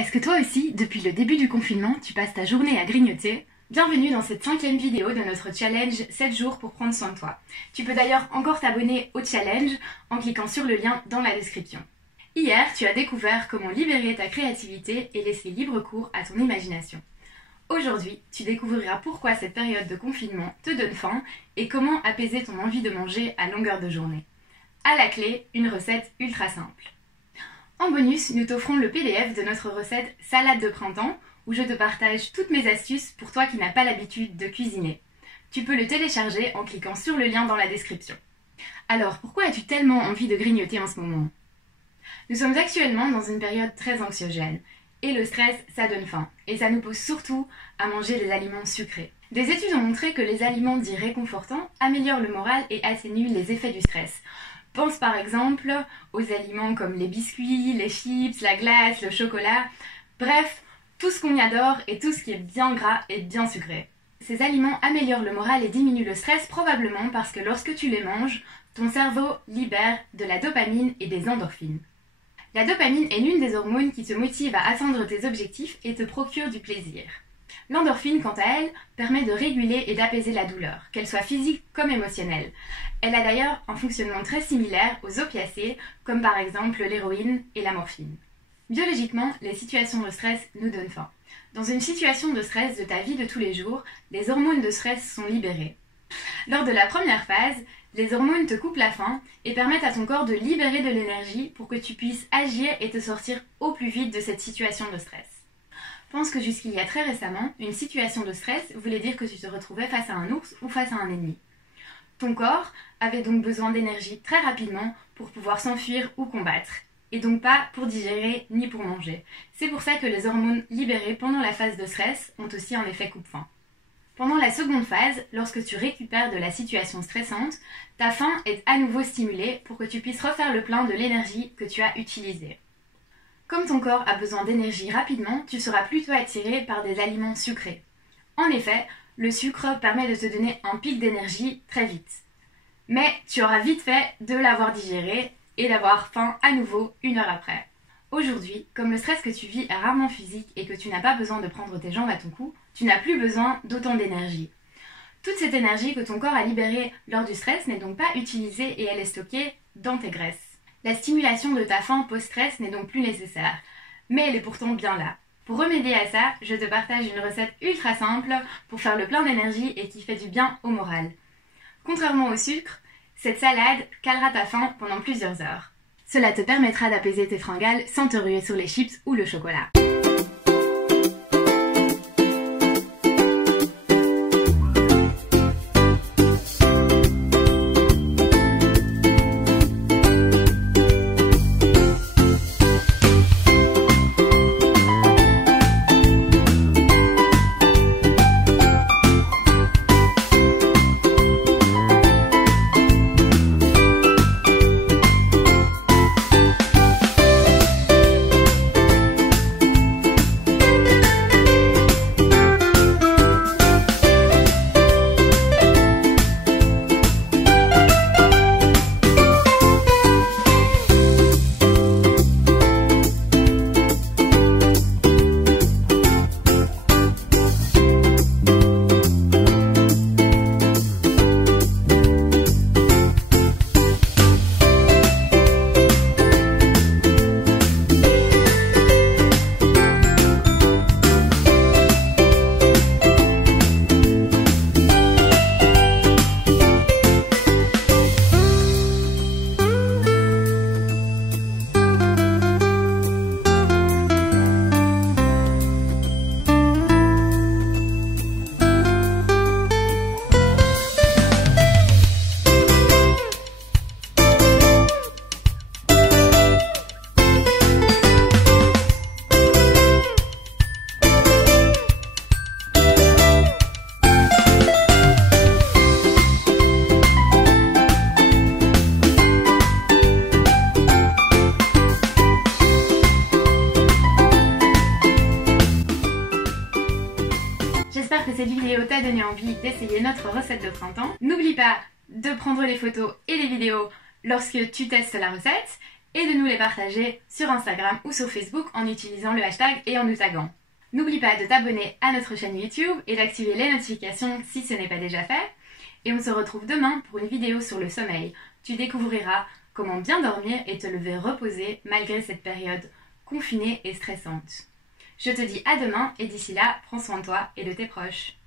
Est-ce que toi aussi, depuis le début du confinement, tu passes ta journée à grignoter? Bienvenue dans cette 5e vidéo de notre challenge 7 jours pour prendre soin de toi. Tu peux d'ailleurs encore t'abonner au challenge en cliquant sur le lien dans la description. Hier, tu as découvert comment libérer ta créativité et laisser libre cours à ton imagination. Aujourd'hui, tu découvriras pourquoi cette période de confinement te donne faim et comment apaiser ton envie de manger à longueur de journée. À la clé, une recette ultra simple. En bonus, nous t'offrons le PDF de notre recette salade de printemps où je te partage toutes mes astuces pour toi qui n'as pas l'habitude de cuisiner. Tu peux le télécharger en cliquant sur le lien dans la description. Alors, pourquoi as-tu tellement envie de grignoter en ce moment? Nous sommes actuellement dans une période très anxiogène et le stress, ça donne faim et ça nous pousse surtout à manger des aliments sucrés. Des études ont montré que les aliments dits réconfortants améliorent le moral et atténuent les effets du stress. Pense par exemple aux aliments comme les biscuits, les chips, la glace, le chocolat, bref, tout ce qu'on y adore et tout ce qui est bien gras et bien sucré. Ces aliments améliorent le moral et diminuent le stress probablement parce que lorsque tu les manges, ton cerveau libère de la dopamine et des endorphines. La dopamine est l'une des hormones qui te motive à atteindre tes objectifs et te procure du plaisir. L'endorphine, quant à elle, permet de réguler et d'apaiser la douleur, qu'elle soit physique comme émotionnelle. Elle a d'ailleurs un fonctionnement très similaire aux opiacés, comme par exemple l'héroïne et la morphine. Biologiquement, les situations de stress nous donnent faim. Dans une situation de stress de ta vie de tous les jours, les hormones de stress sont libérées. Lors de la première phase, les hormones te coupent la faim et permettent à ton corps de libérer de l'énergie pour que tu puisses agir et te sortir au plus vite de cette situation de stress. Pense que jusqu'il y a très récemment, une situation de stress voulait dire que tu te retrouvais face à un ours ou face à un ennemi. Ton corps avait donc besoin d'énergie très rapidement pour pouvoir s'enfuir ou combattre, et donc pas pour digérer ni pour manger. C'est pour ça que les hormones libérées pendant la phase de stress ont aussi un effet coupe-faim. Pendant la seconde phase, lorsque tu récupères de la situation stressante, ta faim est à nouveau stimulée pour que tu puisses refaire le plein de l'énergie que tu as utilisée. Comme ton corps a besoin d'énergie rapidement, tu seras plutôt attiré par des aliments sucrés. En effet, le sucre permet de te donner un pic d'énergie très vite. Mais tu auras vite fait de l'avoir digéré et d'avoir faim à nouveau 1 heure après. Aujourd'hui, comme le stress que tu vis est rarement physique et que tu n'as pas besoin de prendre tes jambes à ton cou, tu n'as plus besoin d'autant d'énergie. Toute cette énergie que ton corps a libérée lors du stress n'est donc pas utilisée et elle est stockée dans tes graisses. La stimulation de ta faim post-stress n'est donc plus nécessaire, mais elle est pourtant bien là. Pour remédier à ça, je te partage une recette ultra simple pour faire le plein d'énergie et qui fait du bien au moral. Contrairement au sucre, cette salade calera ta faim pendant plusieurs heures. Cela te permettra d'apaiser tes fringales sans te ruer sur les chips ou le chocolat. J'espère que cette vidéo t'a donné envie d'essayer notre recette de printemps. N'oublie pas de prendre les photos et les vidéos lorsque tu testes la recette et de nous les partager sur Instagram ou sur Facebook en utilisant le hashtag et en nous taguant. N'oublie pas de t'abonner à notre chaîne YouTube et d'activer les notifications si ce n'est pas déjà fait. Et on se retrouve demain pour une vidéo sur le sommeil. Tu découvriras comment bien dormir et te lever reposé malgré cette période confinée et stressante. Je te dis à demain et d'ici là, prends soin de toi et de tes proches.